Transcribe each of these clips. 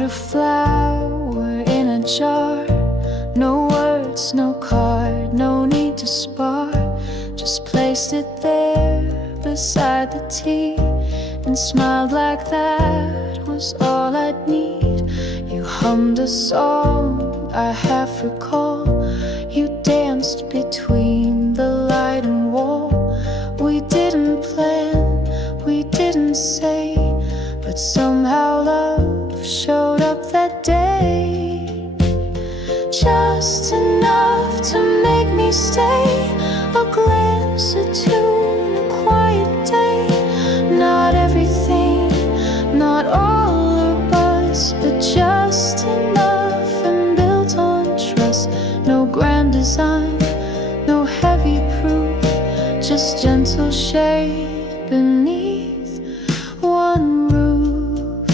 bought a flower in a jar. No words, no card, no need to spar. Just placed it there beside the tea and smiled like that was all I'd need. You hummed a song I half recall. You danced between the light and wall. We didn't plan, we didn't say, but somehow love showed up that day. Just enough to make me stay. A glance, a tune, a quiet day. Not everything, not all or buzz, but just enough and built on trust. No grand design, no heavy proof, just gentle shade beneath one roof.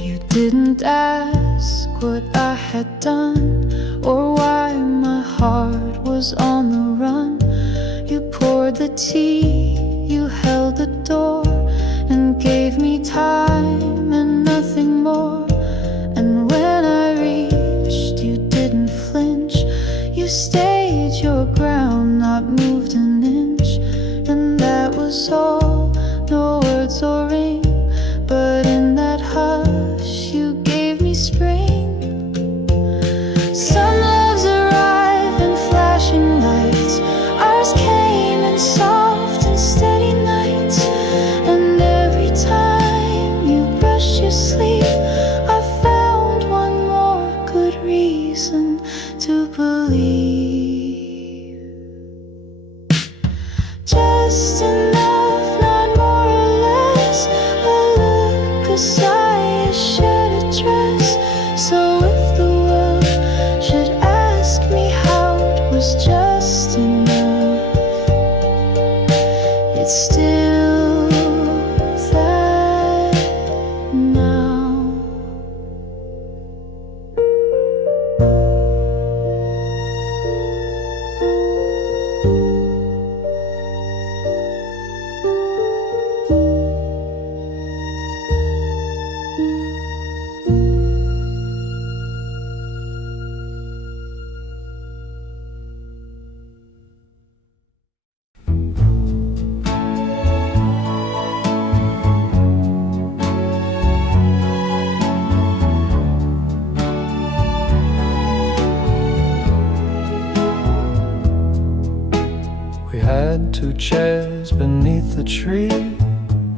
You didn't ask what I had done or why my heart was on the run. You poured the tea, you held the door, and gave me time and nothing more. And when I reached, you didn't flinch. You stayed your ground, not moved an inch. And that was all, no words or ring, but in that hush you gave me spring. Some loves arrive in flashing lights. Ours came in soft and steady nights. And every time you brushed your sleeve, I found one more good reason to believe. Just enough, not more or less. A look, a sigh, a shed, a dress. So if the world should ask me how it was just enough, it's still that now. We had 2 chairs beneath the tree,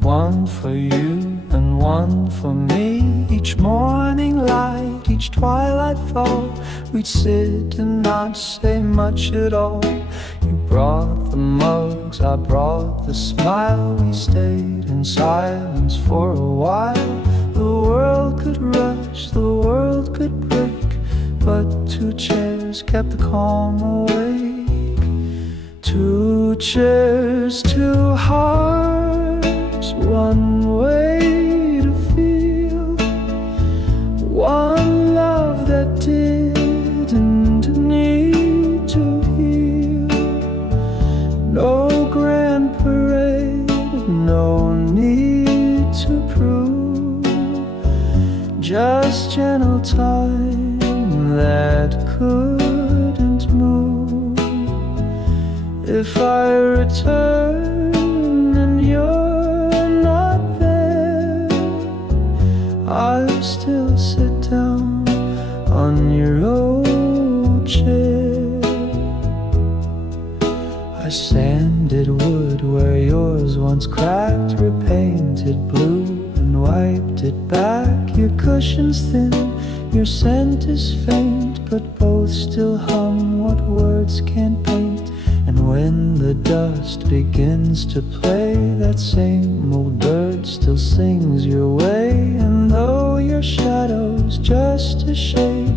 one for you and one for me. Each morning light, each twilight fall, we'd sit and not say much at all. You brought the mugs, I brought the smile. We stayed in silence for a while. The world could rush, the world could break, but 2 chairs kept the calm awake. 2 chairs, 2 hearts, one way to feel, one love that didn't need to heal. No grand parade, no need to prove, just gentle time that couldn't move. If I return and you're not there, I'll still sit down on your old chair. I sanded wood where yours once cracked, repainted blue and wiped it back. Your cushion's thin, your scent is faint, but both still hum what words can't paint. And when the dust begins to play, that same old bird still sings your way. And though your shadow's just a shade,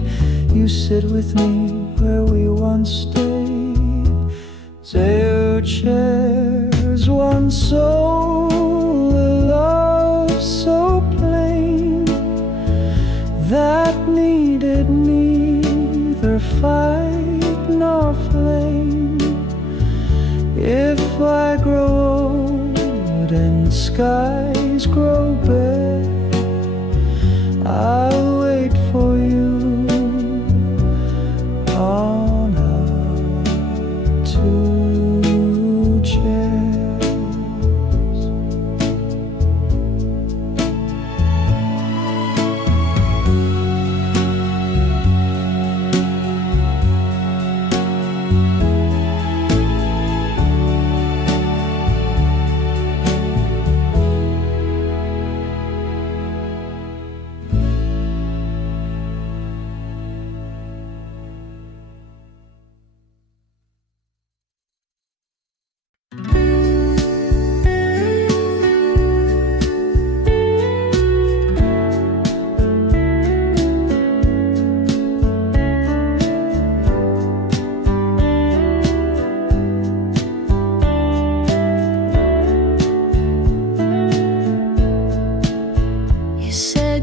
you sit with me where we once stayed. 2 chairs, one soul, a love so plain that needed neither fight nor flame. If I grow old and skies grow bare. I'll wait for you on our two chairs.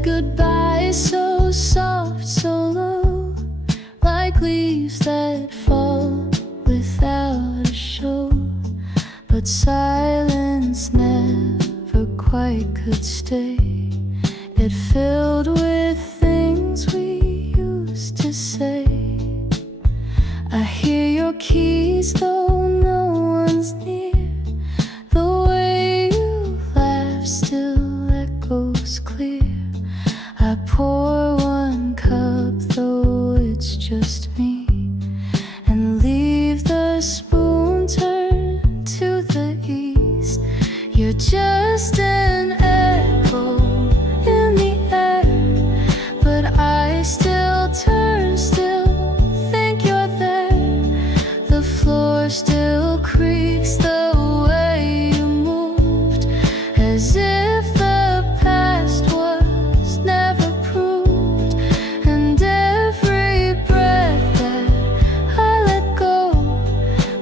Goodbye, so soft, so low, like leaves that fall without a show. But silence never quite could stay. It filled with things we used to say. I hear your keys though no one's near. The way you laugh still echoes clear. I pour one cup, though it's just me, and leave the spoon turned to the east. You're just an echo in the air, but I still turn, still think you're there. The floor still creaks the way you moved, as if the past was never proved. And every breath that I let go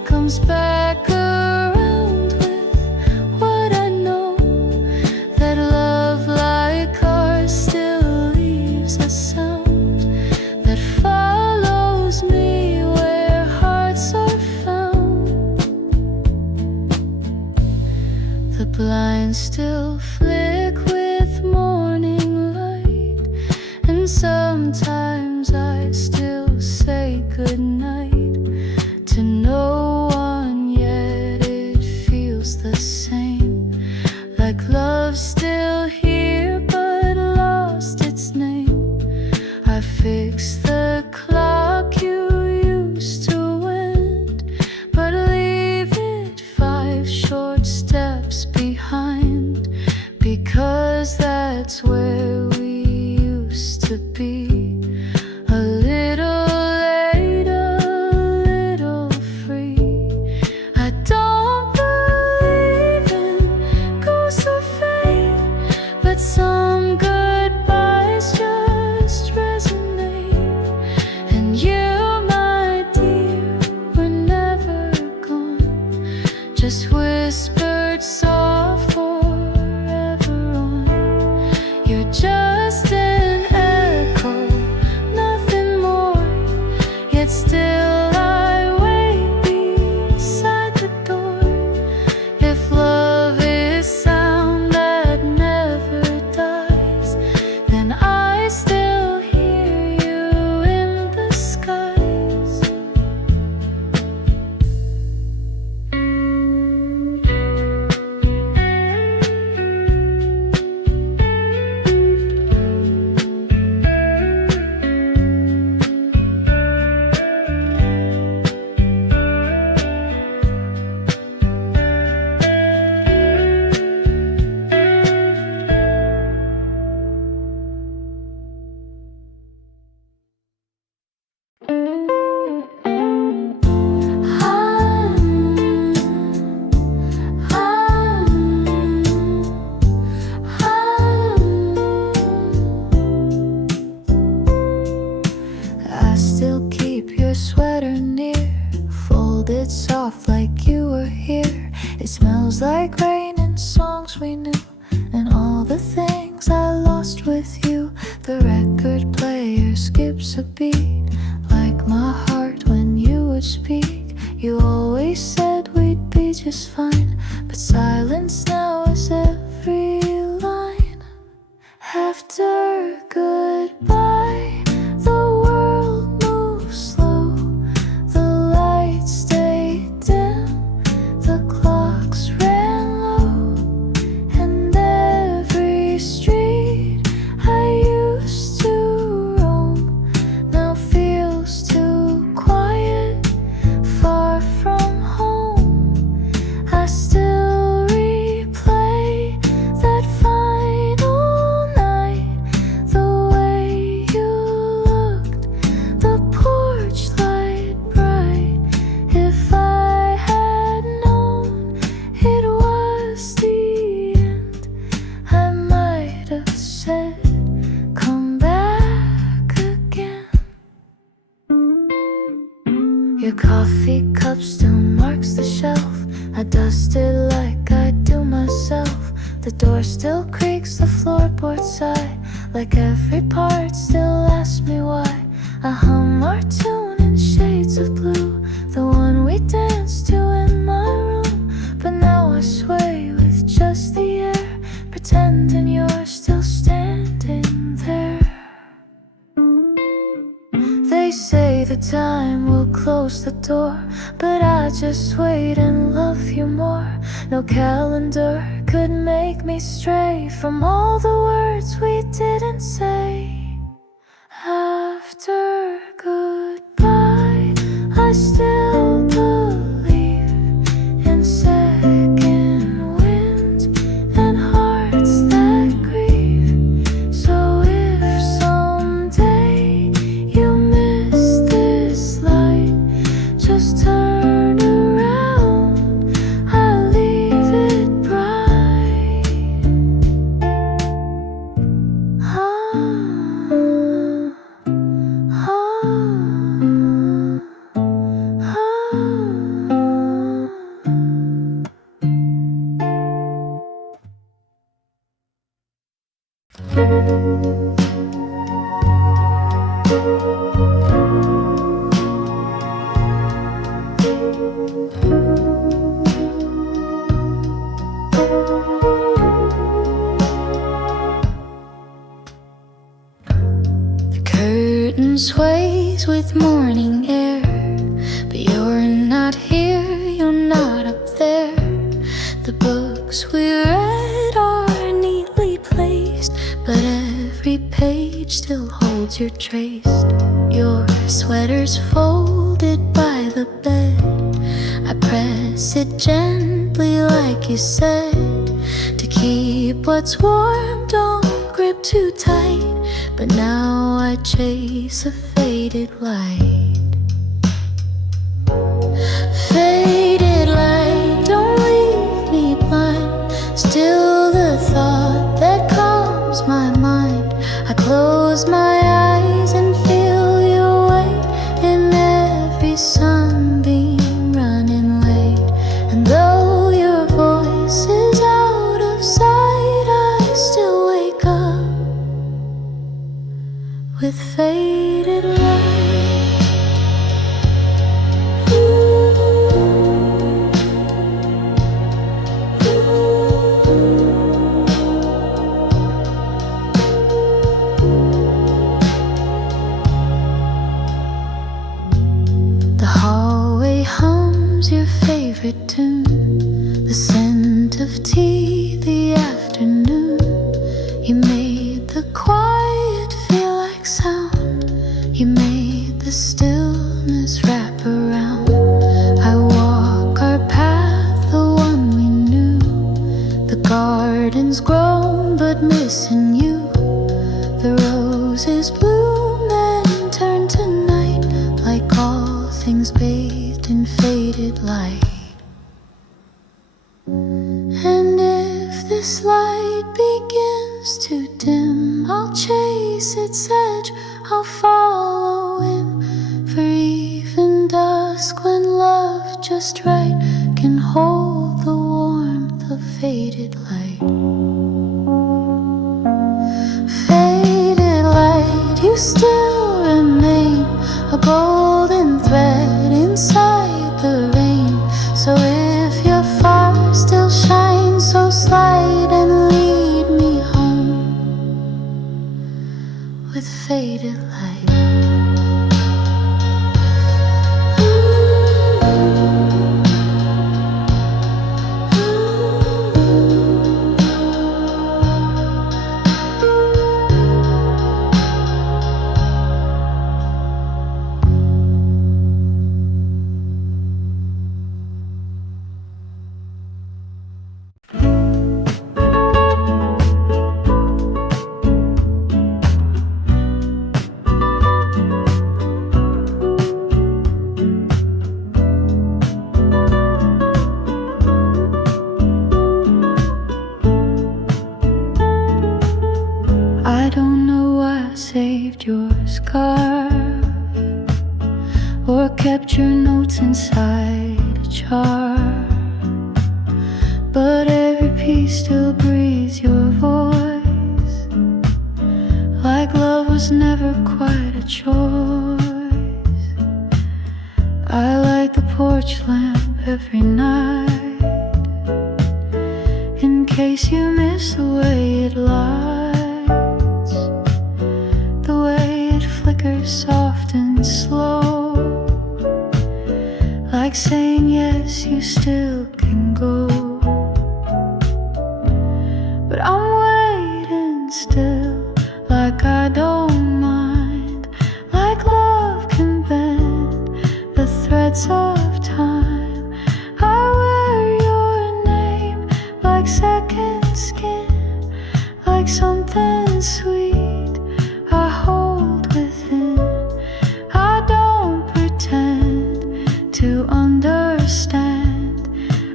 comes back around with what I know, that love like ours still leaves a sound that follows me where hearts are found. The blinds still flick with morning light, and sometimes I still say goodnight to no one, yet it feels the same, like love's still here but lost its name. I fix the clock you used to wind, but leave it 5 short steps behind, because that's where we used to be. A little late, a little free. I don't believe in ghosts or fate, but some goodbyes just resonate. And you, my dear, were never gone, just whispered soft forever on. You're just an echo, nothing more, yet still I wait beside the door. If love is sound that never dies, then I still hear you in the skies. I still keep your sweater near, folded soft like you were here. It smells like rain and songs we knew, and all the things I lost with you. The record player skips a beat, like my heart when you would speak. You always said we'd be just fine, but silence now was every line. After goodbye, the world moved slow. The lights stayed dim, the clocks ran low, and every street I used to roam now feels too quiet, far from home. I still replay that final night, the way you looked, the porch light bright. If I had known it was the end, I might have said, come back again. Your coffee cup still marks the shelf. I dust it like I do myself. The door still creaks, the floorboard sigh, like every part still asks me why. I hum our tune in shades of blue, the one we danced to in my room. But now I sway with just the air, pretending you're still standing there. They say the time will close the door, but I just wait and love you more. No calendar could make me stray from all the words we didn't say. After goodbye, I still believe in second winds and hearts that grieve. So if someday you miss this light, just turn around, I'll leave it bright. The curtain sways with morning air, but you're not here, you're not up there. The books we read are neatly placed, but every page still holds your trace. Your sweater's folded by the bed. I press it gently like you said, to keep what's warm, don't grip too tight. But now I chase a faded light. Faded light, don't leave me blind. Still the thought that calms my mind. I close my eyes and feel your weight in every sunbeam running late. And though your voice is out of sight, I still wake up with faded light. The hallway hums your favorite tune, the scent of tea, the afternoon. You made the quiet feel like sound. You made the stillness wrap around. I walk our path, the one we knew. The garden's grown, but missing you. The roses bloom and turn to night, like all things bathed in faded light. And if this light begins to dim, I'll chase its edge, I'll follow in. For even dusk, when love just right can hold the warmth of faded light. Faded light, you still remain a golden thread inside the rain. So if your fire still shines so slightly, melts inside a jar, but every piece still breathes your voice, like love was never quite a choice. I light the porch lamp every night, in case you miss the way it lights, the way it flickers soft and slow, like saying yes, you still can go. But I'm waiting still, like I don't mind, like love can bend the threads of time. I wear your name like second skin, like something sweet I hold within. I don't pretend to understand,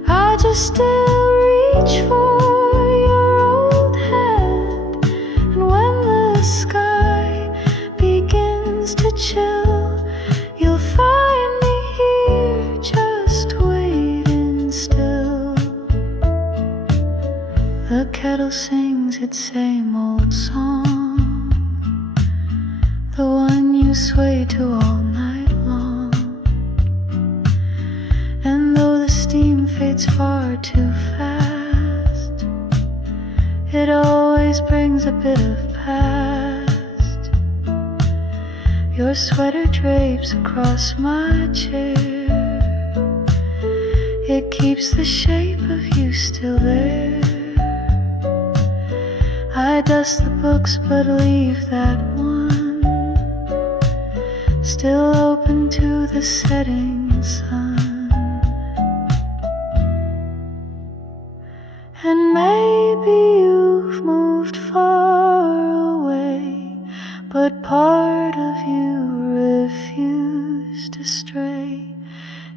I just still reach for your old hand. And when the sky begins to chill, you'll find me here just waiting still. The kettle sings its same old song, the one you sway to all night long. And though the steam fades far too fast, it always brings a bit of past. Your sweater drapes across my chair, it keeps the shape of you still there. I dust the books but leave that one still open to the setting sun. And maybe you've moved far away, but part of you refused to stray.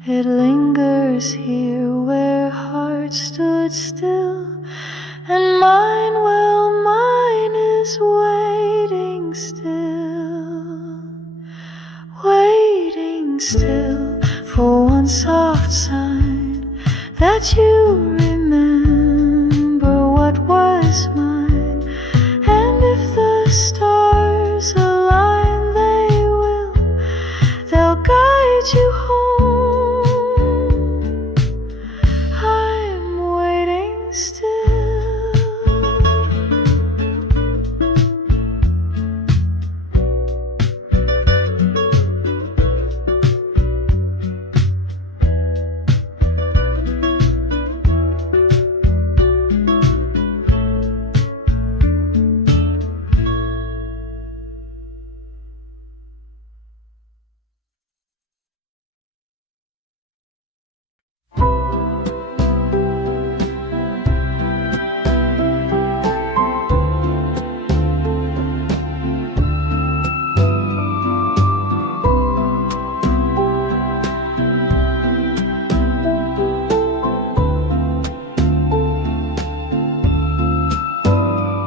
It lingers here where hearts stood still, and mine, well, mine is waiting still, waiting still for one soft sign that you remember what was mine. And if the stars align, they will, they'll guide you home. I'm waiting still.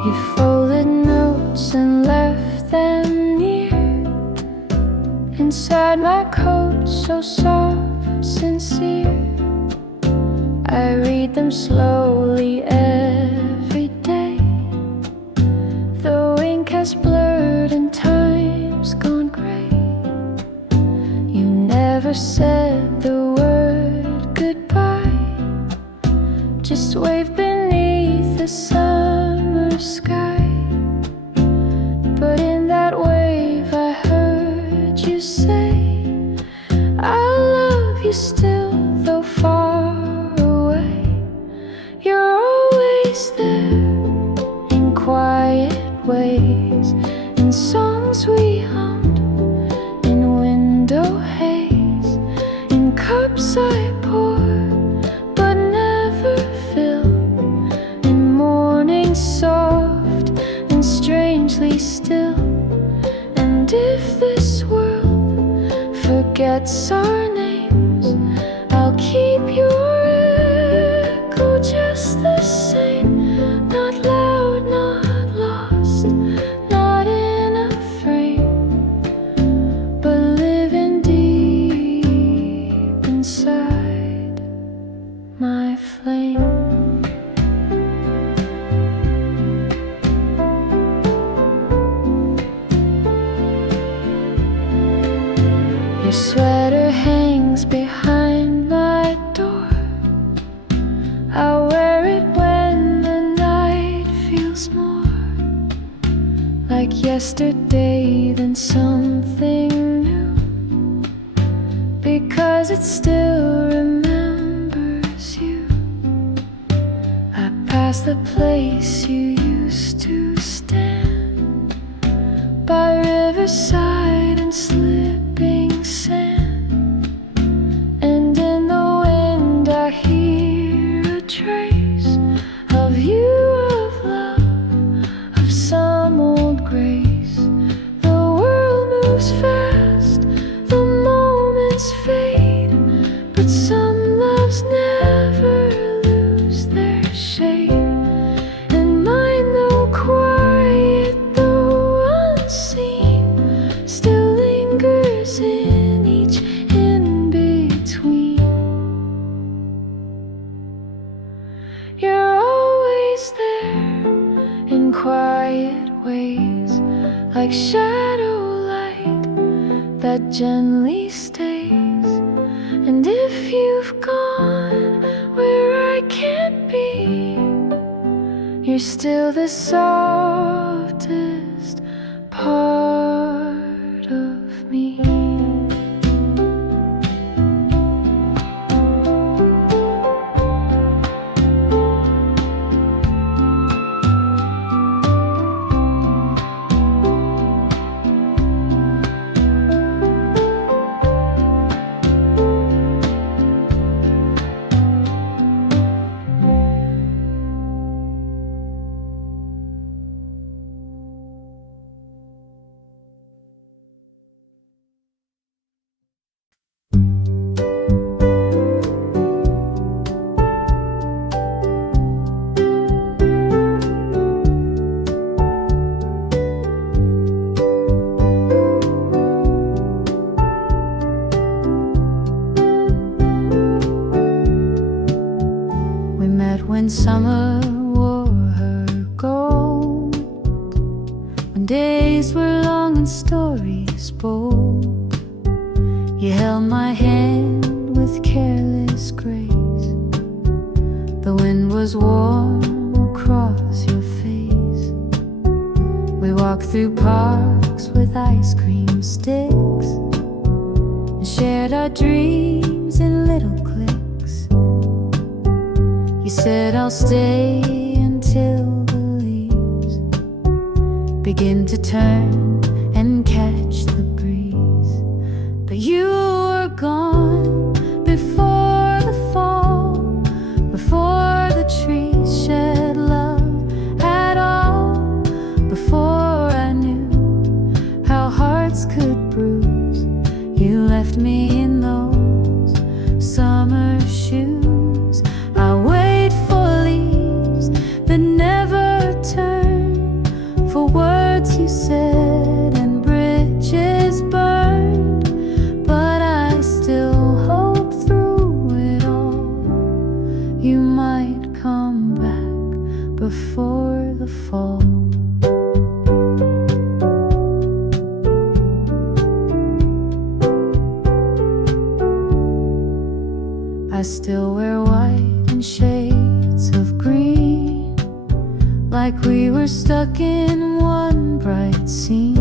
You folded notes and left them near inside my coat, so soft, sincere. I read them slowly every day. The ink has blurred and time's gone gray. You never said the word goodbye, just waved beneath the summer sky. But in that wave I heard you say, I love you still, though far away. You're always there in quiet ways, in songs we hummed, in window haze, in cups I pour but never fill, in mornings soft and strangely still. And if this world forgets our names, I'll keep your echo just the same. Not loud, not lost, not in a frame, but living deep Your sweater hangs behind my door. I wear it when the night feels more like yesterday than something new, because it still remembers you. I pass the place you used to stand by riverside and slipping sand, and in the wind I hear a trace of you, of love, of some old grace. The world moves fast, the moments fade, but some loves never lose their shade. And mine, though quiet, though unseen, still lingers in each in-between. You're always there in quiet ways, like shadow light that gently stays. And if you've gone where I can't be, you're still the softest part of me. We met when summer wore her gold, when days were long and stories bold. You held my hand with careless grace. The wind was warm across your face. We walked through parks with ice cream sticks and shared our dreams in little cliques. You said I'll stay until the leaves begin to turn and catch the breeze. But you were gone before the fall, before the trees shed love at all, before I knew how hearts could bruise. You left me in those summer shoes. I wait for leaves that never turn, for words you said and bridges burned. But I still hope through it all you might come back before the fall. I still wear white and shades of green, like we were stuck in one bright scene.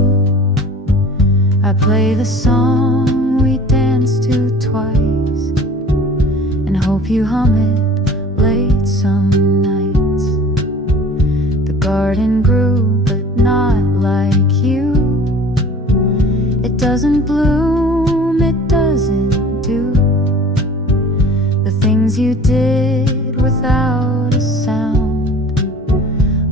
I play the song we danced to twice and hope you hum it late some nights. The garden grew, but not like you. It doesn't bloom, it doesn't do the things you did without a sound,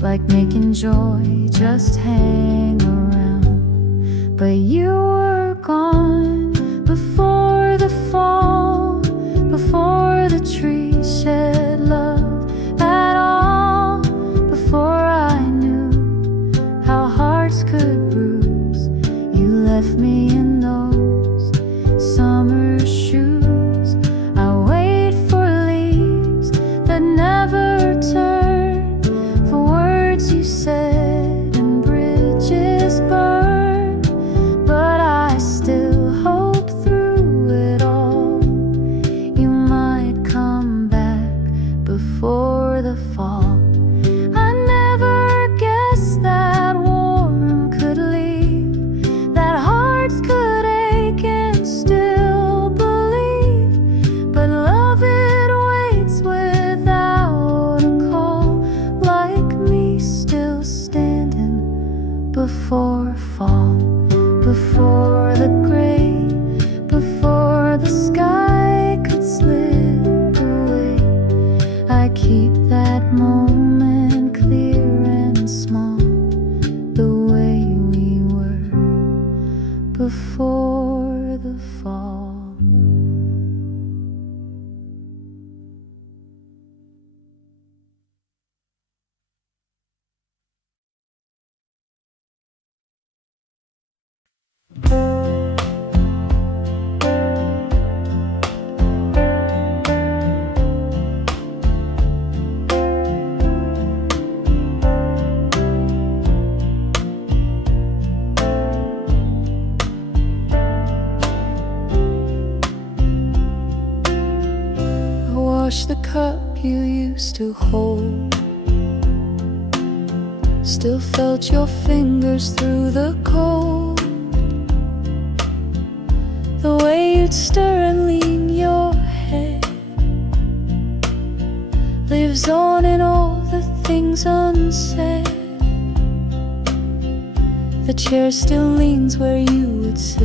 like making joy just hang around. But you were gone before the fall, before the trees shed love at all, before I knew how hearts could bruise. You left me in those summer shoes. I wait for leaves that never turn, for words you said and bridges burned. But I still hope through before fall, before the gray, before the sky could slip away. I keep that moment clear and small, the way we were before the fall. Wash the cup you used to hold, still felt your fingers through the cold. The way you'd stir and lean your head lives on in all the things unsaid. The chair still leans where you would sit.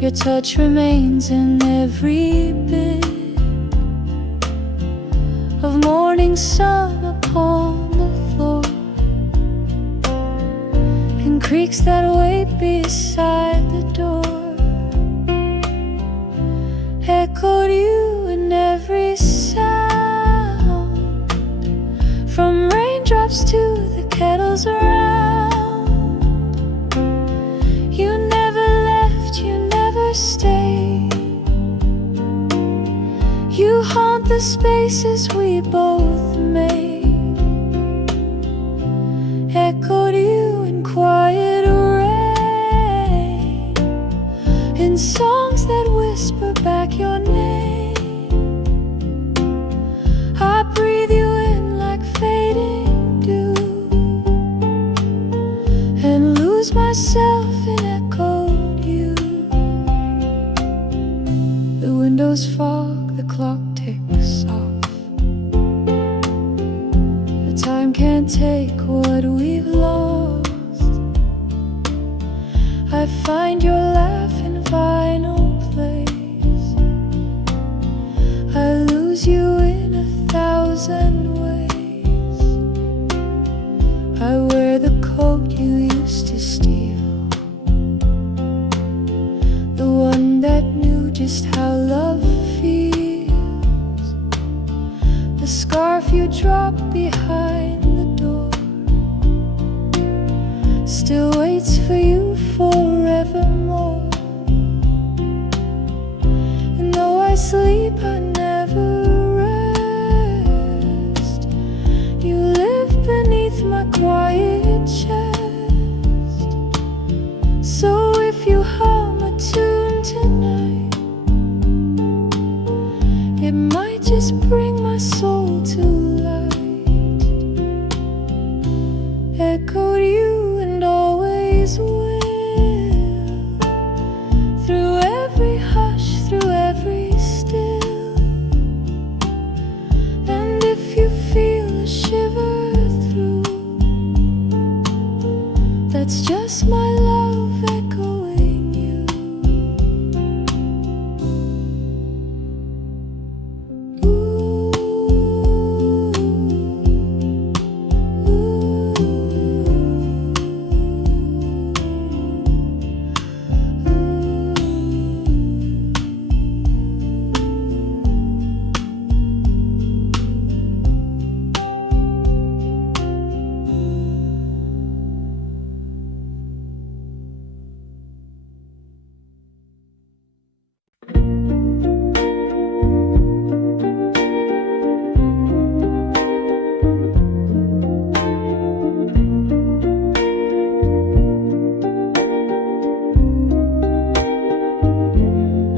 Your touch remains in every bit of morning sun upon the floor, and creaks that wait beside the door echoed you in every sound, from raindrops to the kettles around. You never left, you never stayed. You haunt the spaces we both made, echoed you in quiet rain, in songs that whisper back your name. I breathe you in like fading dew, and lose myself in echoed you. The windows fog, the clock ticks off. The time can't take what we've lost. I find your laugh in vinyl place. I lose you in 1,000 ways. I wear the coat you used to steal, the one that knew just how love feels. The scarf you dropped behind the door still waits for you forevermore. And though I sleep, I never rest. You live beneath my quiet chest. So if you hum a tune tonight, it might just bring my soul to light. Echoed you and always will, through every hush, through every still. And if you feel a shiver through, that's just my love echoing you.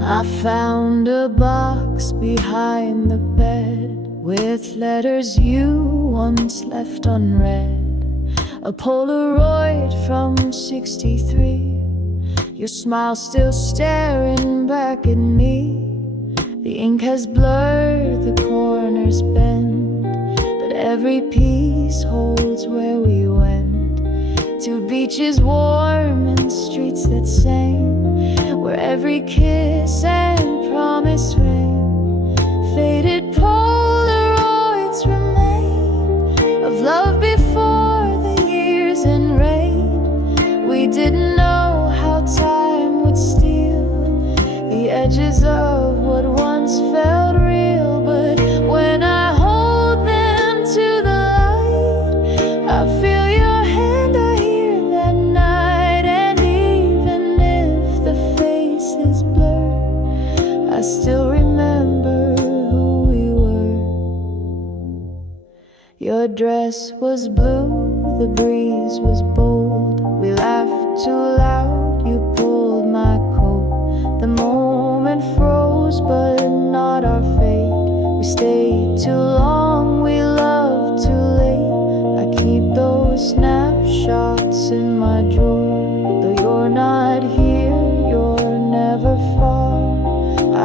I found a box behind the bed with letters you once left unread. A Polaroid from '63, your smile still staring back at me. The ink has blurred, the corners bend, but every piece holds where we went, to beaches warm and streets that sang, where every kiss and promise rang. Faded Polaroids remain of love before the years and rain. We didn't know how time would steal the edges of what once felt real, but when I hold them to the light, I feel your hand, I hear that night, and even if the face is blurred, I still remember who we were. Your dress was blue, the breeze was bold, we laughed too loud, you pulled my coat. The moment froze, but not our fate. We stayed too long, we loved too late. I keep those snapshots in my drawer. Though you're not here, you're never far.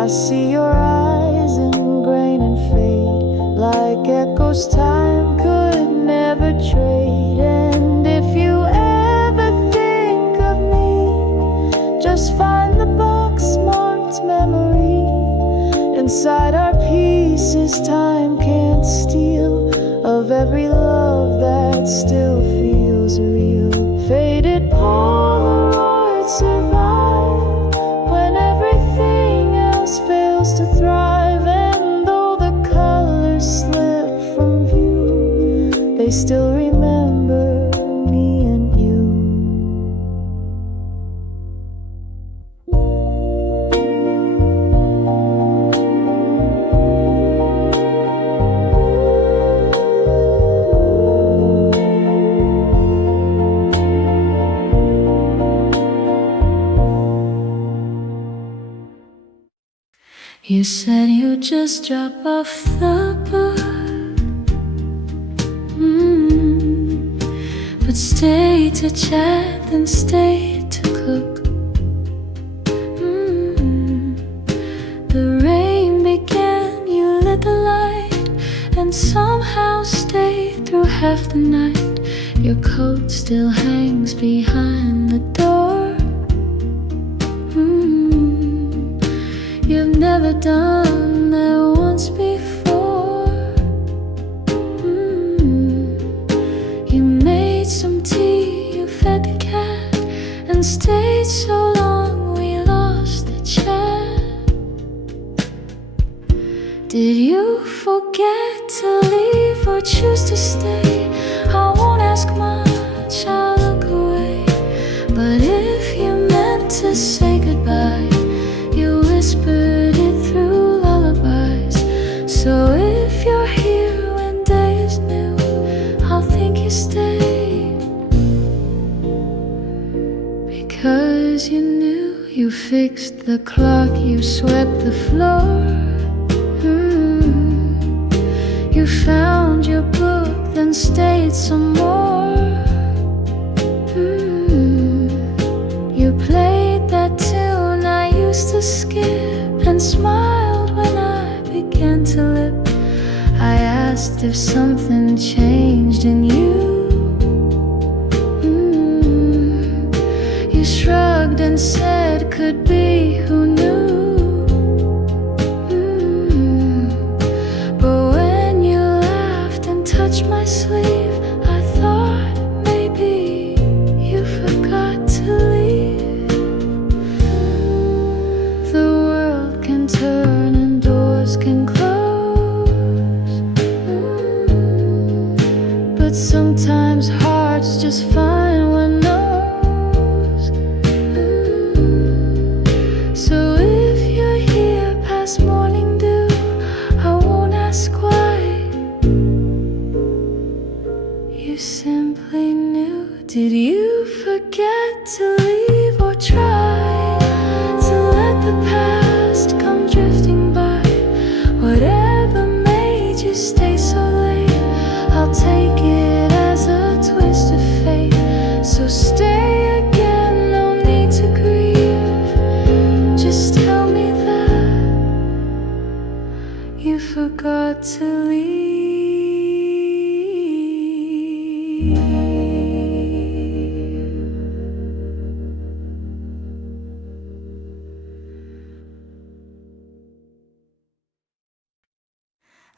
I see your eyes in grain and fade, like echoes time could never trade. And if you ever think of me, just find the box marked memory. Inside our pieces time can't steal, of every love that still feels real. Faded Polaroids survive when everything else fails to thrive, and though the colors slip from view, they still remember me and you. You said you'd just drop off the book, but stay to chat, then stay to cook. The rain began, you lit the light, and somehow stayed through half the night. Your coat still hangs behind the door. You've never done that once before. You made some tea, you fed the cat, and stayed so long we lost the chat. Did you forget to leave or choose to stay? I won't ask much, I'll look away. But if you meant to say goodbye, you whispered it through lullabies. So if you're here when day is new, I'll think you stayed, because you knew. You fixed the clock, you swept the floor. You found your book, then stayed some more. You played that tune I used to skip, and smiled when I began to lip. I asked if something changed in you. You shrugged and said, could be, who knew? But when you laughed and touched my sleeve, I thought maybe you forgot to leave. The world can turn and doors can close, but sometimes hearts just find one knows. So if you're here past morning dew, I won't ask why. You simply knew. Did you forget to leave or try to let the past come drifting by? Whatever made you stay so late, I'll take it as a twist of fate. So stay again, no need to grieve. Just tell me that you forgot to leave.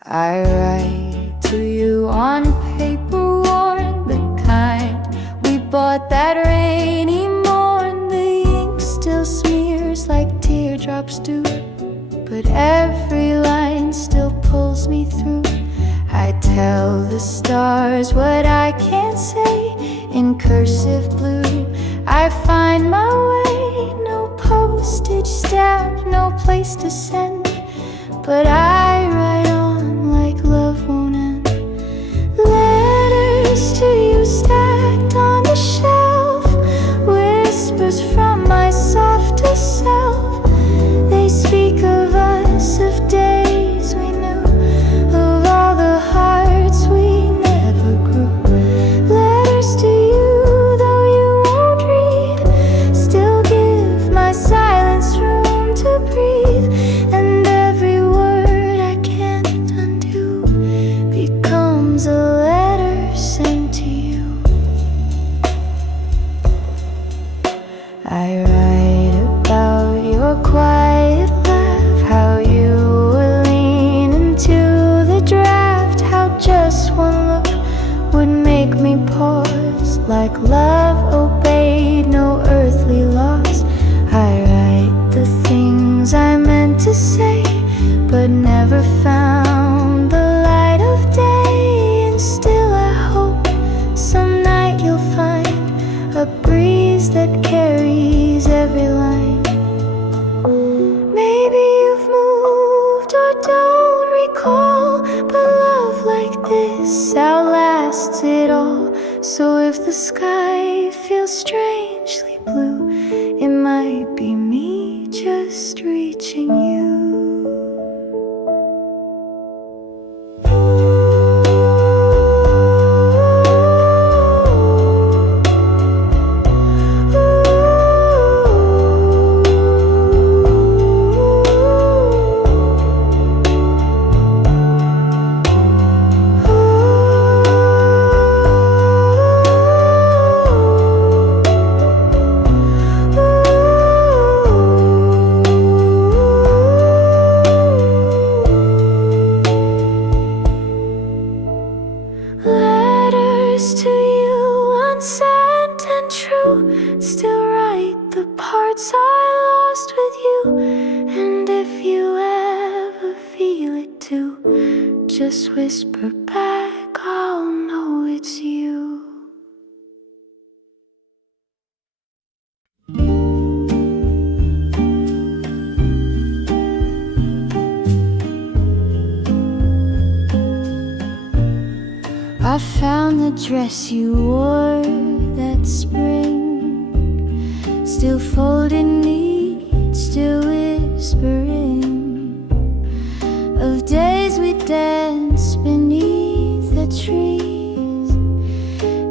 I write to you on paper worn, the kind we bought that rainy morn. The ink still smears like teardrops do, but every line still pulls me through. I tell the stars what I can't say in cursive blue. I find my way, no postage stamp, no place to send, but I write on like love won't end. Letters to you stacked on the shelf, whispers from my softest self. They speak of us, of days we knew, of all the hearts we never grew. Letters to you, though you won't read, still give my silence room to breathe. And every word I can't undo becomes a letter sent to you. I write about your quiet laugh, how you would lean into the draft, how just one look would make me pause, like love obeyed no earthly laws. I write the things I meant to say, but never found the light of day. And still I hope some night you'll find a breeze that carries every line. Maybe you've moved or don't recall, but love like this outlasts it all. So if the sky feels strangely blue, it might be me just reaching you. Letters to you, unsent and true, still write the parts I lost with you. And if you ever feel it too, just whisper back, I'll know it's you. I found the dress you wore that spring, still folded neat, still whispering of days we danced beneath the trees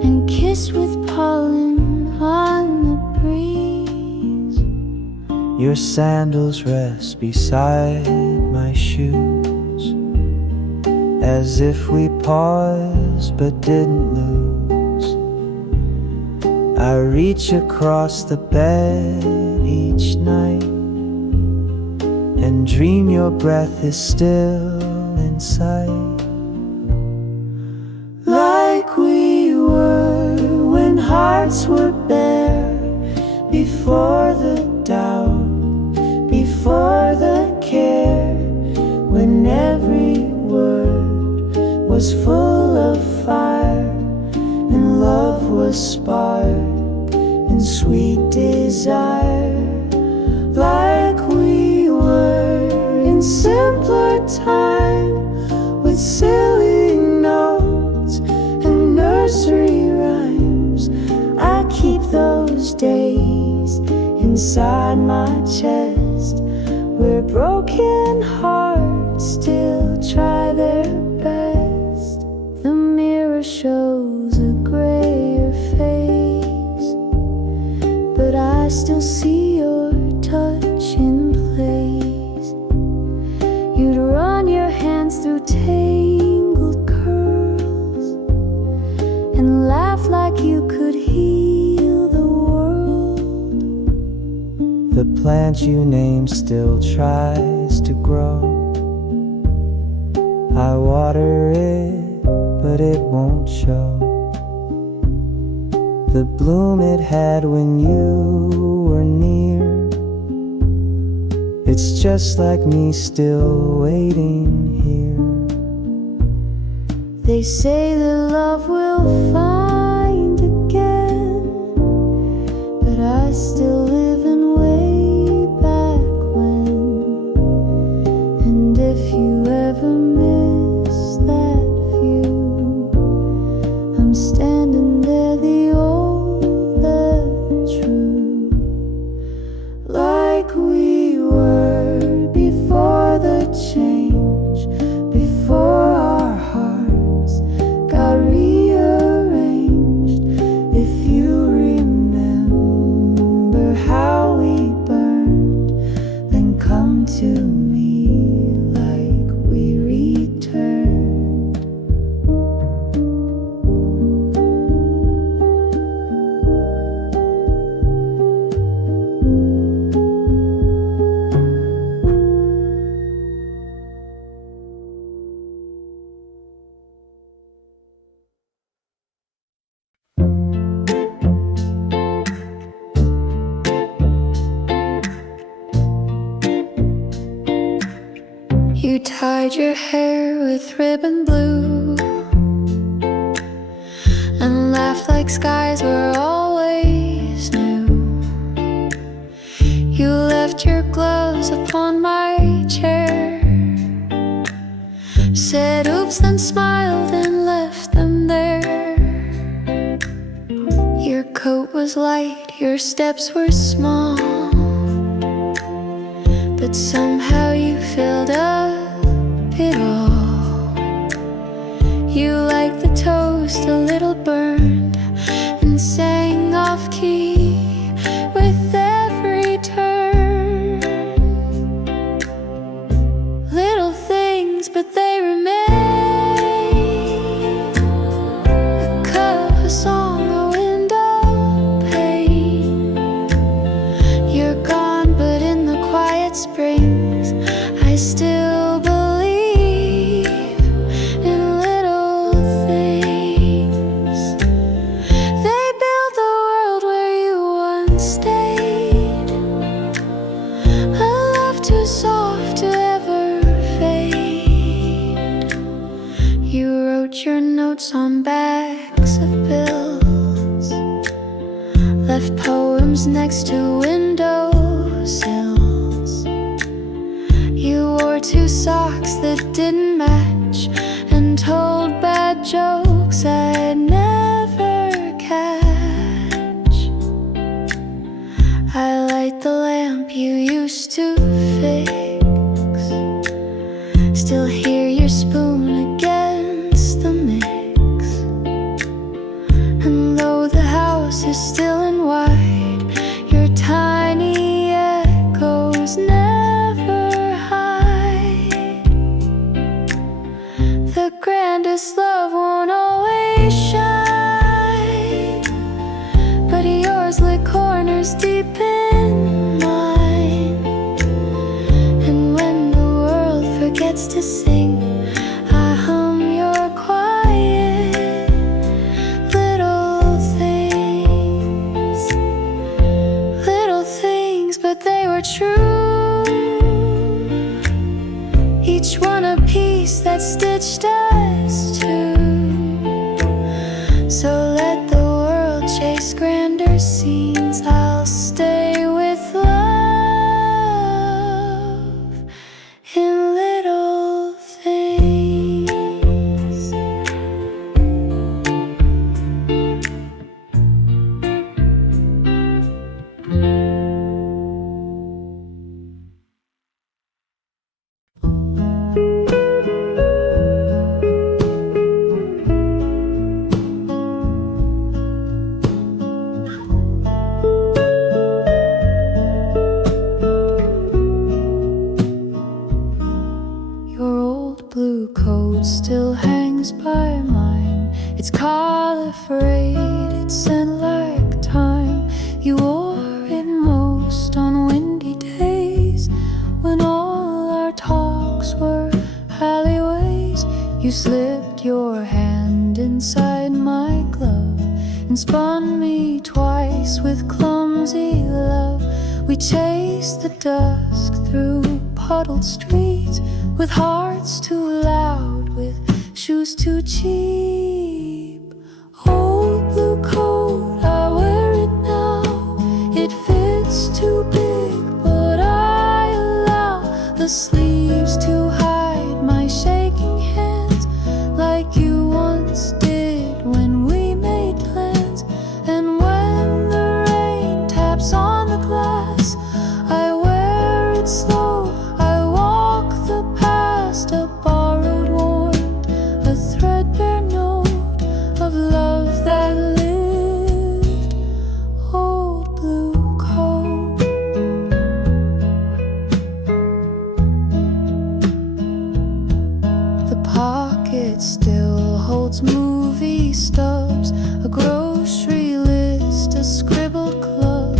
and kissed with pollen on the breeze. Your sandals rest beside my shoes, as if we paused but didn't lose. I reach across the bed each night and dream your breath is still in sight, like we were when hearts were bare, before the doubt, before the care, when every word was full of fire and love was spark and sweet desire, like we were in simpler time, with silly notes and nursery rhymes. I keep those days inside my chest, where broken hearts still try their best. The mirror shows a grayer face, but I still see your touch in place. You'd run your hands through tangled curls and laugh The plant you named still tries to grow. I water it, but it won't show the bloom it had when you were near. It's just like me still waiting here. They say that love will find again, but I still live in way back when. And if you ever miss that view, I'm standing there, the old, the true, like we were before the change, before our hearts got rearranged. If you remember how we burned, then come to me like we returned. You tied your hair with ribbon blue and laughed like skies were always new. You left your gloves upon my chair, said oops, then smiled and left them there. Your coat was light, your steps were small, but somehow you filled up it all. You liked the toast a little burned and sang off key with every turn. Little things, but they remain. A cup, a song, a window pane. You're gone, but in the quiet springs I still believe in little things. They build the world where you once stayed, a love too soft to ever fade. You wrote your notes on backs of bills, left poems next to windowsills. You wore two socks that didn't match and told bad jokes I'd never catch. I light the lamp you used to fix, still hear your spoon against the mix. And though the house is still and wide, your tiny echoes never hide. The grandest love won't always shine, but yours lit corners deep in mine. And when the world forgets to sing, I hum your quiet little things. Little things, but they were true, each one a piece that stitched us two. So let the world chase grander scenes, I'll stay with love in little things. Your old blue coat still hangs by mine. It's collar frayed, it's scent like time. You wore it most on winter You slipped your hand inside my glove and spun me twice with clumsy love. We chased the dusk through puddled streets, with hearts too loud, with shoes too cheap. Old blue coat, I wear it now. It fits too big, but I allow the sleeves to hide my shaking hands, like you once did when we made plans. And when the rain taps on the glass, I wear it slow. I walk the past, a borrowed warmth, a threadbare note of love that lived. Old blue coat. The pocket still holds movie stubs, a grocery list, a scribbled club.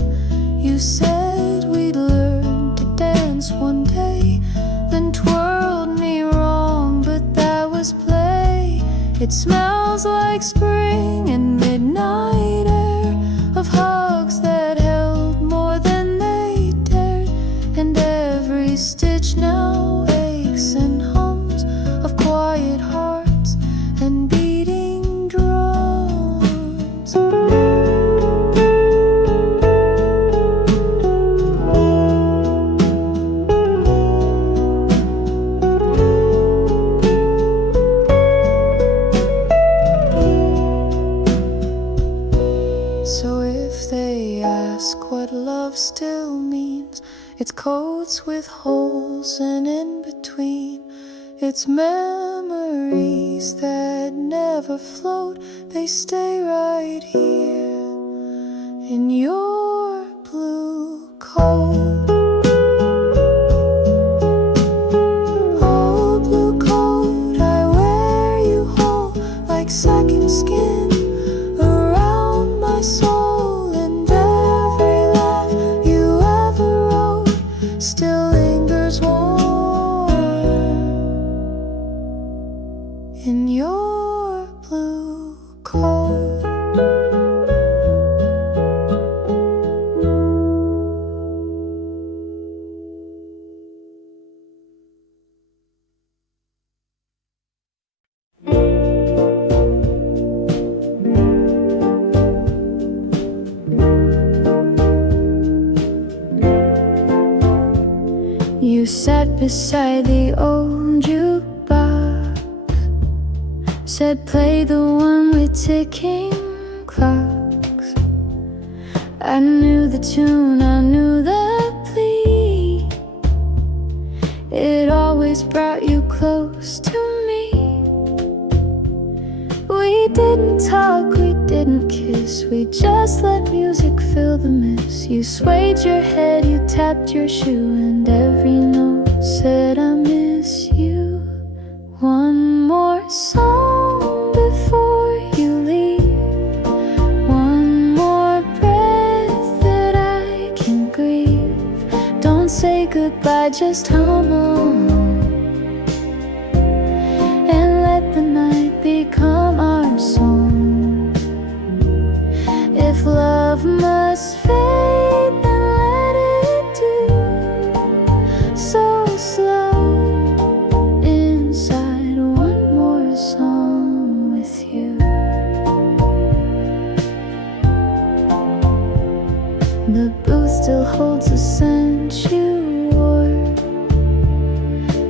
You said we'd learn to dance one day, then twirled me wrong, but that was play. It smells like spring and midnight air, of hugs that held more than they dared. And every stitch now aches and hums of quiet hearts and beating drums. So if they ask what love still means, it's coats with holes, and in between it's memories that never float. They stay right here in your blue coat. Old blue coat, I wear you whole, like second skin around my soul. And every laugh you ever wrote still lingers warm in your blue coat. You sat beside the old jukebox, said play the one with ticking clocks. I knew the tune, I knew the plea. It always brought you close to me. We didn't talk, we didn't kiss, we just let music fill the miss. You swayed your head, you tapped your shoe, and every note said I miss you. One more song before you leave, one more breath that I can grieve. Don't say goodbye, just hum on, and let the night become our song. If love must fade, then let it do so slow. Inside one more song with you. The booth still holds the scent you wore,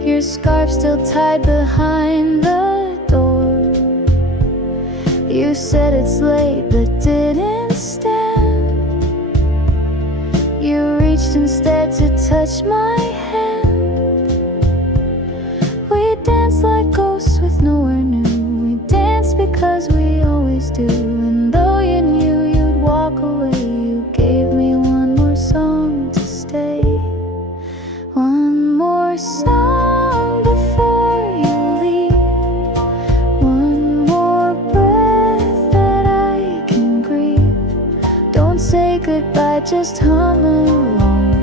your scarf still tied behind the door. You said it's late but didn't stand. You reached instead to touch my hand. We danced like ghosts with nowhere new. We danced because we always do. And though you knew you'd walk away, you gave me one more song to stay. One more song before you leave, one more breath that I can grieve. Don't say goodbye, just hum along,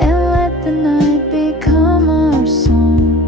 and let the night become our song.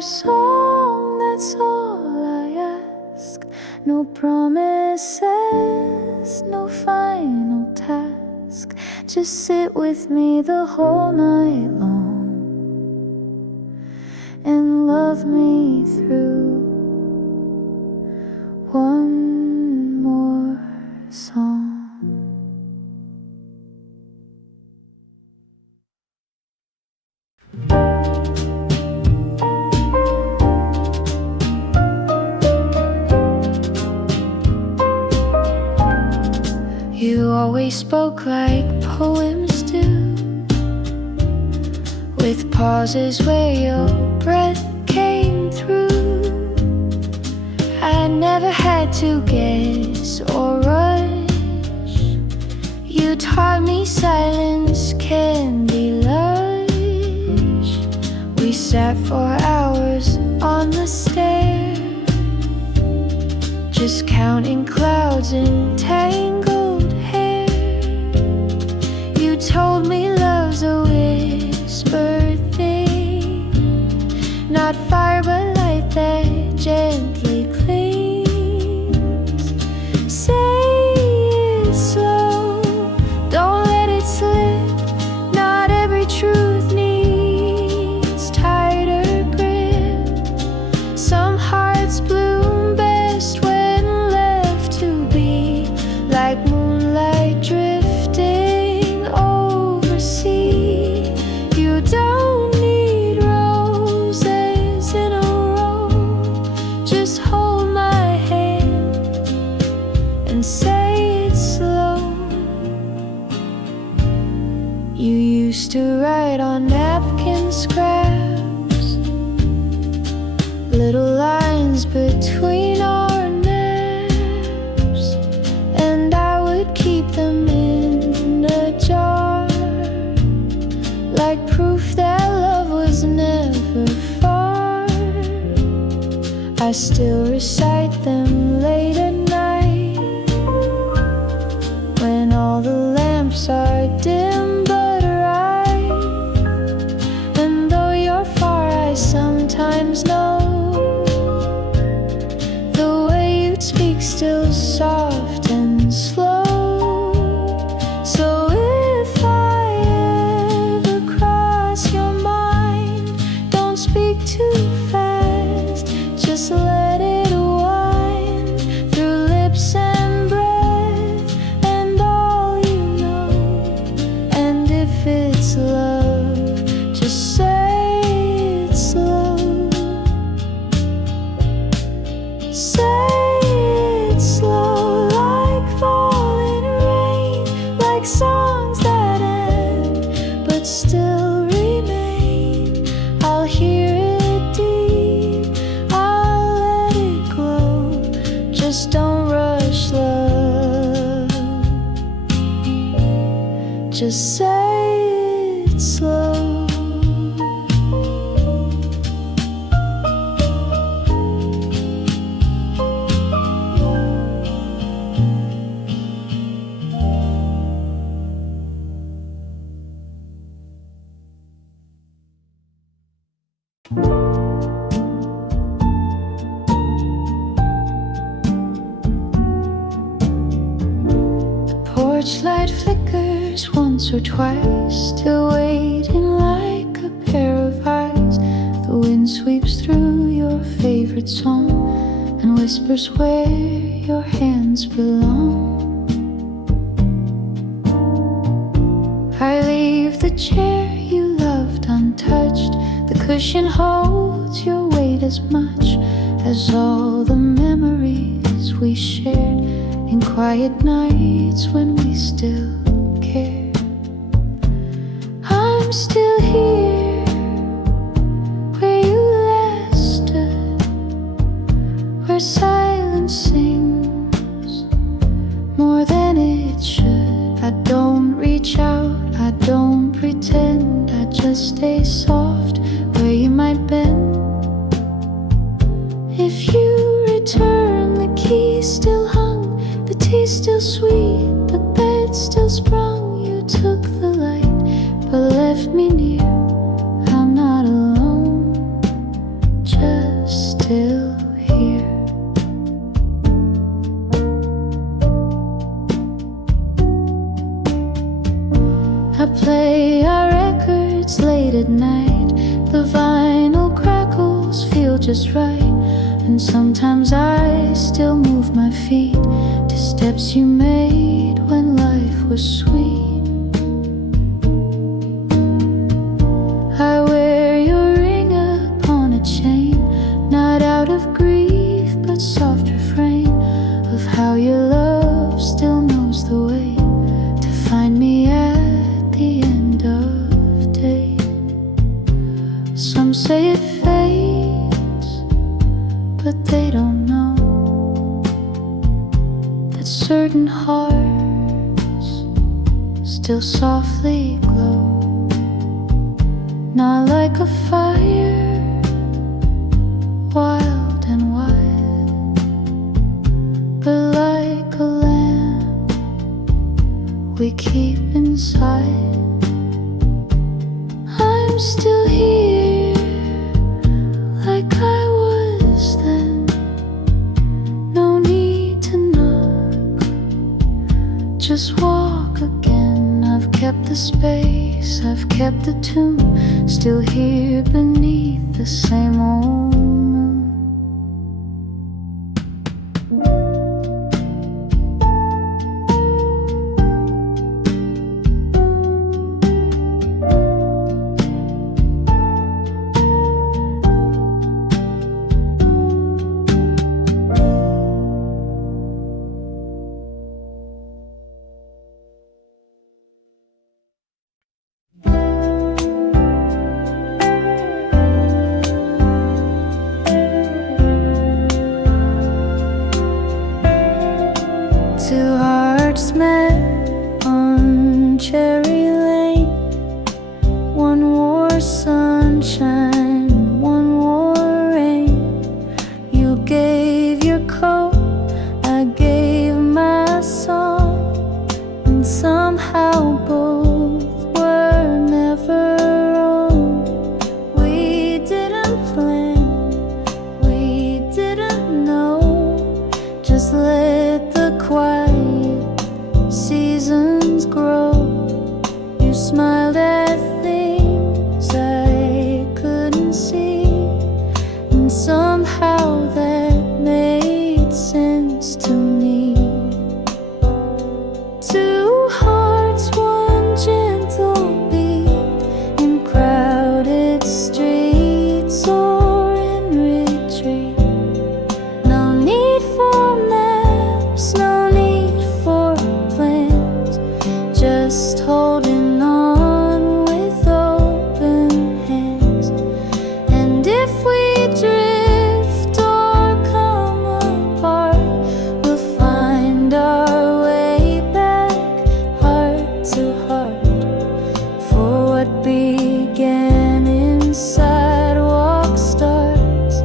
our song, that's all I ask. No promises, no final task. Just sit with me the whole night long and love me through one more song. You always spoke like poems do, with pauses where your breath came through. I never had to guess or rush. You taught me silence can be lush. We sat for hours on the stairs, just counting clouds and tangled hair. You told me love's a whispered thing, not fire but light that gently clings. Say it slow, don't let it slip. Not every truth needs tighter grip. Some hearts bloom best when left to be, like moonlight drifting over sea. You don't need roses in a row, just hold my hand and say it slow. You used to write on napkin scraps, little lines between our naps, and I would keep them in a jar, like proof that love was never far. I still recite them late at night, when all the lamps are dim but bright. And though you're far, I sometimes know the way you'd speak still soft and slow. So if I ever cross your mind, don't speak too fast, just let it wind through lips and breath and all you know. And if it's love, just say it slow. Say it slow, like falling rain, like songs that end but still remain. I'll hear it deep, I'll let it glow. Just don't rush love, just say it slow. Porch light flickers once or twice, still waiting like a pair of eyes. The wind sweeps through your favorite song and whispers where your hands belong. I leave the chair you loved untouched. The cushion holds your weight as much as all the memories we shared in quiet nights when we still cared. I'm still here where you last stood, where silence sings more than it should. I don't reach out, I don't pretend, I just stay soft where you might bend. If you return, the key still hung, the tea still sweet, the bed still sprung. You took the light but left me near. I'm not alone, The vinyl crackles feel just right, and sometimes I still move my feet to steps you made when life was sweet. I wear your ring upon a chain, not out of grief but soft refrain of how your love still knows the way to find me at the end of day. Some say it fades, but they don't know that certain hearts still softly glow. Not like a fire, wild and wide, but like a lamp we keep inside. I'm still here, like I was then. No need to knock, just walk again. I've kept the space, I've kept the tune, still here beneath the same old moon. Two hearts met on Cherry Lane. One wore sunshine, one wore rain. You gave your coat, I gave my song, and somehow both were never wrong. We didn't plan, we didn't know, just let the quiet seasons grow. You smiled at things I couldn't see, and somehow that made sense to me. Two hearts, one gentle beat, in crowded streets or in retreat. No need for maps, no need for plans, just holding on with open hands. And if we drift or come apart, we'll find our way back, heart to heart. For what began in sidewalk stars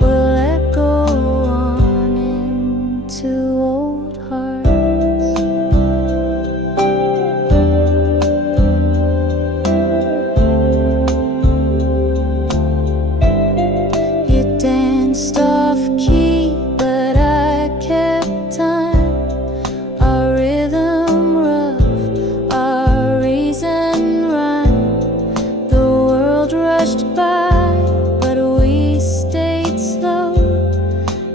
will echo on into old hearts. You danced off key, but I kept time. Our rhythm rough, our reason rhyme. The world rushed by, but we stayed slow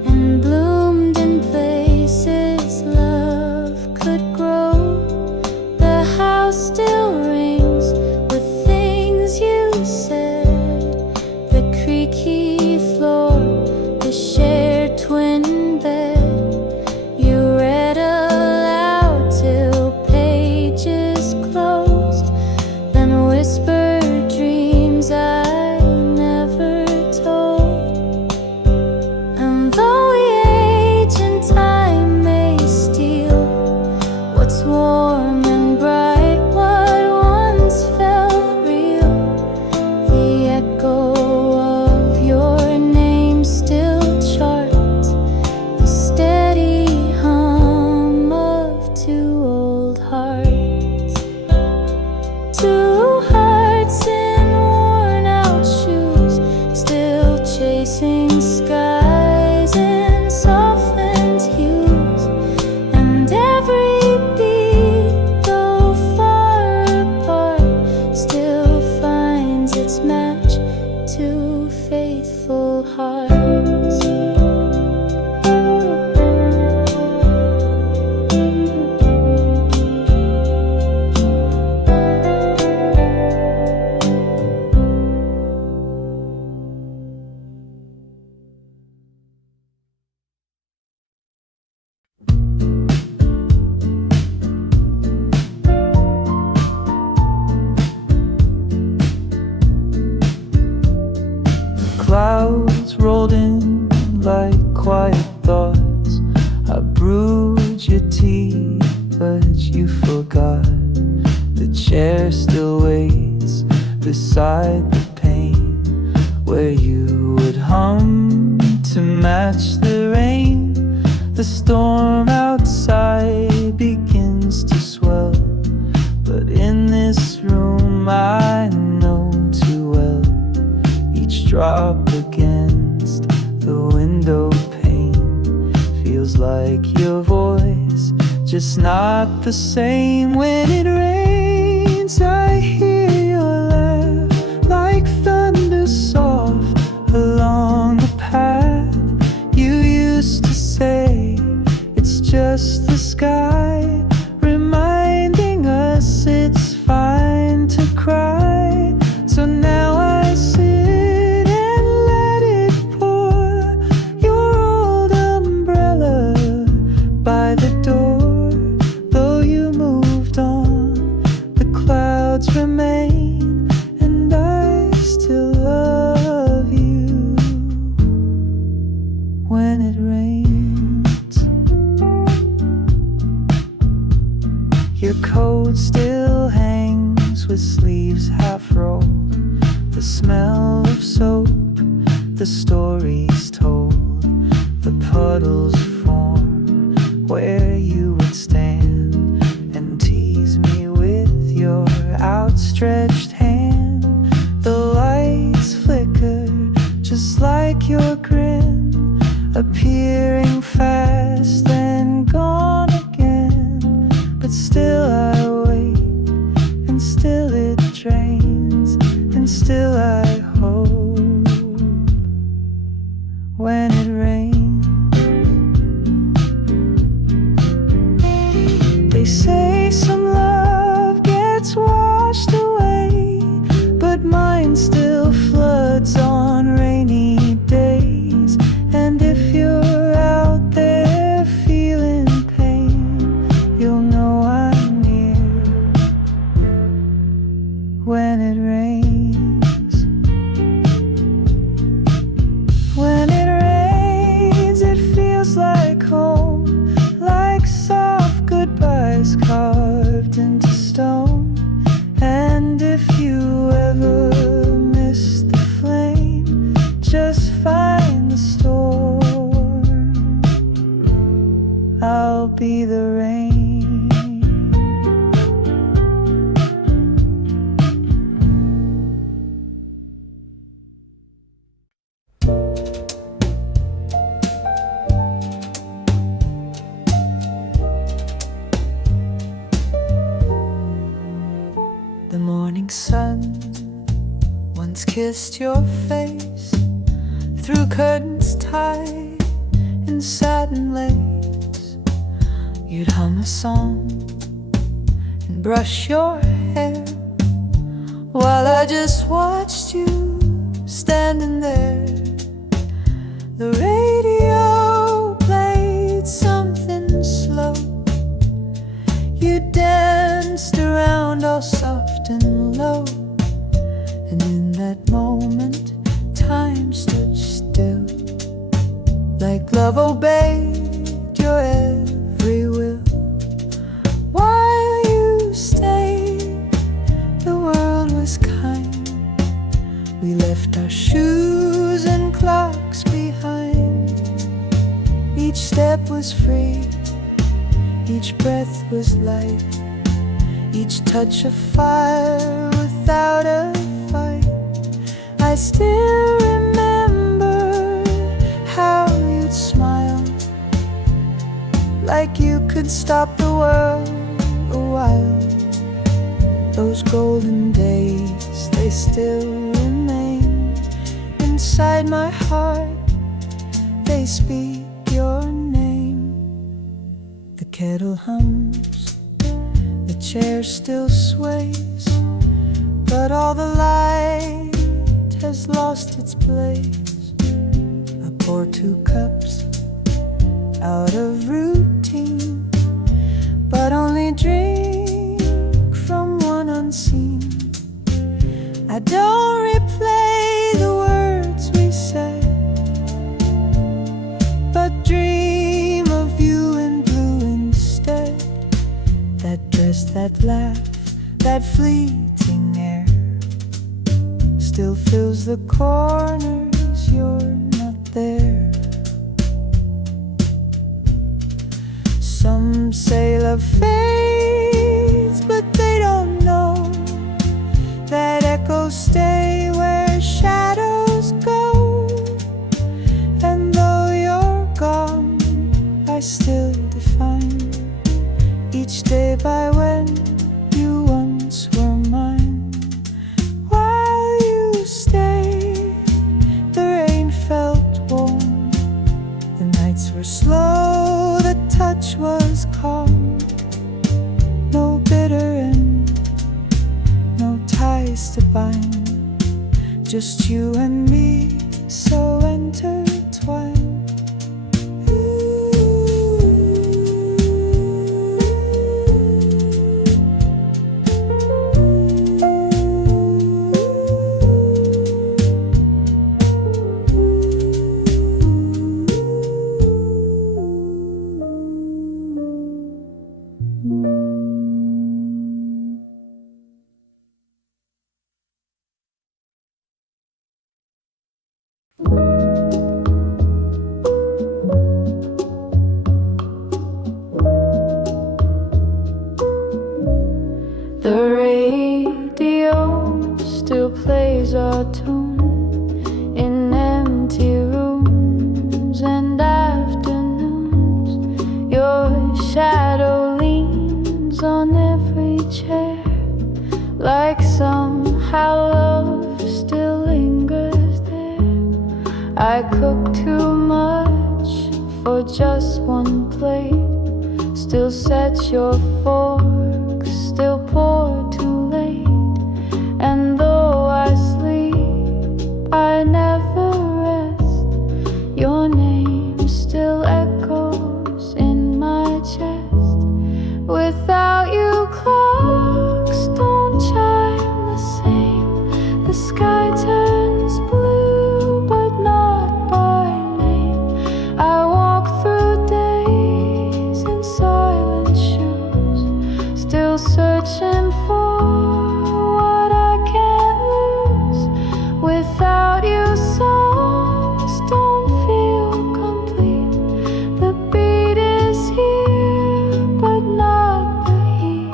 and bloomed in places love could grow. The house still rings with things you said, the creaky floor, the shared twin bed. You read aloud till pages closed, then whispered dreams I never told. And though we age and time may steal what's warm and bright, what once felt real, the echo of your name still charts the steady hum of two old hearts. Two hearts in worn out shoes, still chasing skies in softened hues. And every beat, though far apart, still finds its match two faithful hearts. Clouds rolled in like quiet thoughts. I brewed your tea, but you forgot. The chair still waits beside the pane, where you would hum to match the rain. The storm outside begins to swell, but in this room I know too well. Each drop against the window pane feels like your voice, just not the same. When it rains, I hear your laugh like thunder soft along the path. You used to say it's just the sky, reminding us it's fine to cry. So now I sit and let it pour, your old umbrella by the door. Though you moved on, the clouds remain, and I still love you when it rains. Your coat still hangs with sleeves half rolled. The smell of soap, the stories told. The puddles form where you would stand and tease me with your outstretched hand. The lights flicker just like your grin, appearing fast and gone again. But still I wait, and still it drains, and still I hope when it rains. They say some love gets washed away, but mine still floods on rainy days. And if you're out there feeling pain, you'll know I'm near when it rains. When it rains, it feels like home, like soft goodbyes carved into stone. And if you ever miss the flame, just find the storm. I'll be the rain. The morning sun once kissed your face through curtains tied in satin lace. You'd hum a song and brush your hair while I just watched you standing there. The radio played something slow. You danced around all soft and low, and in that moment time stood still, like love obeyed your every will. While you stayed, the world was kind. We left our shoes and clocks behind. Each step was free, each breath was light, each touch of fire without a fight. I still remember how you'd smile, like you could stop the world a while. Those golden days, they still remain inside my heart, they speak your name. The kettle hums, the chair still sways, but all the light has lost its blaze. I pour 2 cups out of routine, but only drink from one unseen. I don't replay the words we said, but dream of you in blue instead. That dress, that laugh, that fleeting air still fills the corners, you're not there. Some say love fades, but they don't know that echoes stay where shadows go. And though you're gone, I still define each day by when you once were mine. While you stayed, the rain felt warm, the nights were slow, the touch was calm. No bitter end, no ties to bind, just you and me, so intertwined. The radio still plays our tune in empty rooms and afternoons. Your shadow leans on every chair, like somehow love still lingers there. I cook too much for just one plate, still set your fork, still pour too late. And though I sleep, I never rest. Your name still echoes in my chest. Without you, clocks don't chime the same. The sky turns blue, but not by name. I walk through days in silent shoes, still searching for what I can't lose. Without you, songs don't feel complete. The beat is here, but not the heat.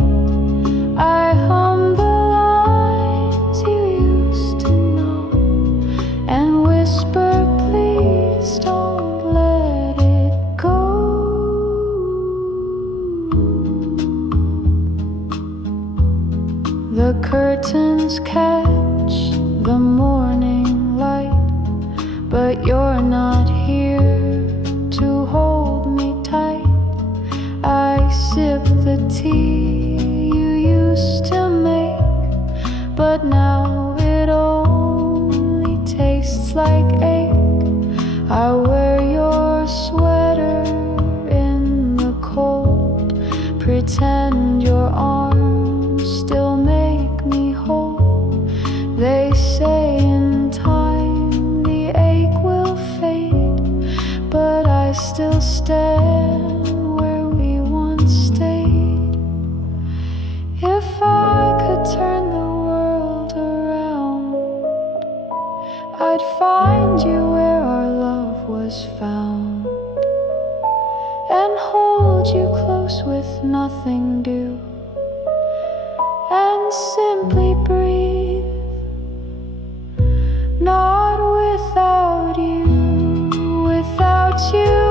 I hum the lines you used to know and whisper, please don't let it go. The curtains catch the morning light, but you're not here to hold me tight. I sip the tea you used to make, but now it only tastes like ache. I wear your sweater in the cold, pretend your arms still make me whole. They say in time the ache will fade, but I still stand where we once stayed. If I could turn the world around, I'd find you where our love was found, and hold you close with nothing due, and simply breathe. Not without you, without you.